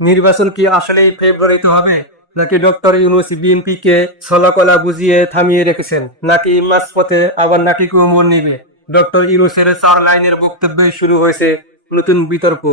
নির্বাচন কি আসলেই ফেব্রুয়ারিতে হবে? নাকি ডক্টর ইউনুস বিএনপি কে ছলাকলা বুঝিয়ে থামিয়ে রেখেছেন? নাকি মাঝপথে আবার নাকি কেউ মোড় নিবে? ডক্টর ইউনুসের চার লাইনের বক্তব্যে শুরু হয়েছে নতুন বিতর্ক।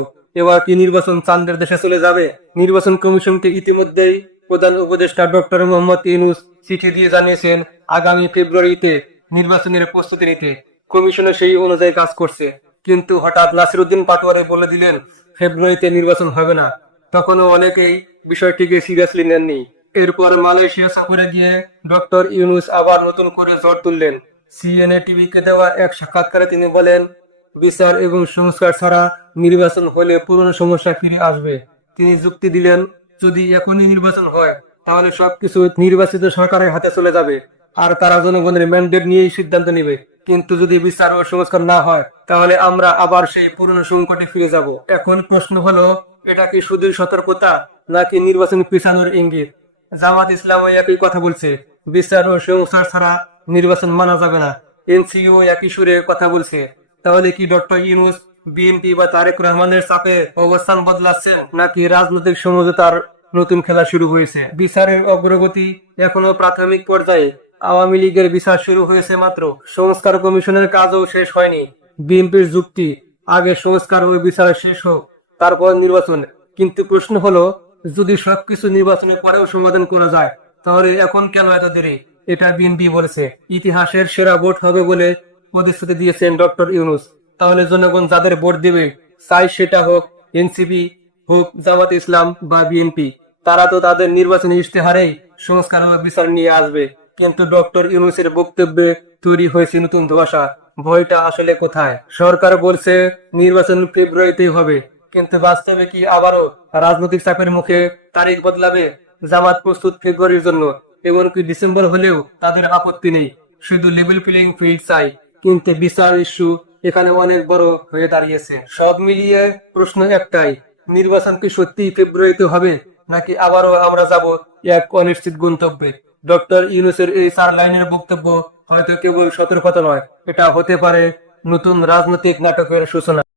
এবার কি নির্বাচন চান্দের দেশে চলে যাবে? নির্বাচন কমিশনকে ইতিমধ্যেই প্রধান উপদেষ্টা ডক্টর মোহাম্মদ ইউনুস চিঠি দিয়ে জানিয়েছেন, আগামী ফেব্রুয়ারিতে নির্বাচনের প্রস্তুতি নিতে। কমিশনে সেই অনুযায়ী কাজ করছে। কিন্তু হঠাৎ নাসিরুদ্দিন পাটোয়ারি বলে দিলেন, ফেব্রুয়ারিতে নির্বাচন হবে না। তখনও অনেকেই বিষয়টিকে সিরিয়াসলি নেননি। এরপর মালয়েশিয়া সফরে গিয়ে ডক্টর ইউনুস আবার নতুন করে জ্বর তুললেন। সিএনএ টিভিকে দেওয়া এক সাক্ষাৎকারে তিনি বলেন, বিচার এবং সংস্কার ছাড়া নির্বাচন হলে পুরনো সমস্যা ফিরে আসবে। তিনি যুক্তি দিলেন, যদি এখনই নির্বাচন হয়, তাহলে সবকিছু নির্বাচিত সরকারের হাতে চলে যাবে, আর তারা জনগণের ম্যান্ডেট নিয়েই সিদ্ধান্ত নেবে। কিন্তু যদি বিচার ও সংস্কার না হয়, তাহলে আমরা আবার সেই পুরনো সংকটে ফিরে যাব। এখন প্রশ্ন হলো এটা কি শুধু সতর্কতা নাকি নির্বাচন পিছানোর ইঙ্গিত? জামাত ইসলাম একই কথা বলছে। বিচার ও সংস্কার ছাড়া নির্বাচন মানা যাবে না। এনসিও একই সুরে কথা বলছে। তাহলে কি ডক্টর ইউনুস, বিএনপি বা তারেক রহমানের চাপে অবস্থান বদলাচ্ছেন নাকি রাজনৈতিক সমঝোতার নতুন খেলা শুরু হয়েছে? বিচারের অগ্রগতি এখনও প্রাথমিক পর্যায়ে। আওয়ামী লীগের বিচার শুরু হয়েছে মাত্র। সংস্কার কমিশনের কাজও শেষ হয়নি। বিএনপির যুক্তি, আগে সংস্কার ও বিচার শেষ হোক। তারপর নির্বাচন। কিন্তু প্রশ্ন হলো, যদি সবকিছু নির্বাচনের পরেও সমাধান করা যায়, তাহলে এখন কেন এত দেরি? এটা বিএনপি বলেছে। ইতিহাসের সেরা ভোট হবে বলে প্রতিশ্রুতি দিয়েছেন ডক্টর ইউনুস। তাহলে জনগণ যাদের ভোট দেবে, চাই সেটা হোক এনসিপি হোক জামাত ইসলাম বা বিএনপি। তারা তো তাদের নির্বাচনী ইশতেহারেই সংস্কার ও বিচার নিয়ে আসবে। কিন্তু ডক্টর ইউনুসের বক্তব্যে তৈরি হয়েছে নতুন ধোঁয়াশা। ভয়টা আসলে কোথায়? সরকার বলছে, নির্বাচন ফেব্রুয়ারিতেই হবে। কিন্তু বাস্তবে কি আবারও রাজনৈতিক চাপের মুখে তারিখ বদলাবে? জামাত প্রস্তুত ফেব্রুয়ারির জন্য, এমনকি ডিসেম্বর হলেও তাদের আপত্তি নেই। শুধু লেভেল প্লেইং ফিল্ড চাই। কিন্তু বিচার ইস্যু এখানে অনেক বড় হয়ে দাঁড়িয়েছে। সব মিলিয়ে প্রশ্ন একটাই, নির্বাচন কি সত্যি ফেব্রুয়ারিতে হবে, নাকি আবারও আমরা যাব এক অনিশ্চিত গন্তব্যে? ডক্টর ইউনুসের এই চার লাইনের বক্তব্য হয়তো কেবল সতর্কতা নয়, এটা হতে পারে নতুন রাজনৈতিক নাটকের সূচনা।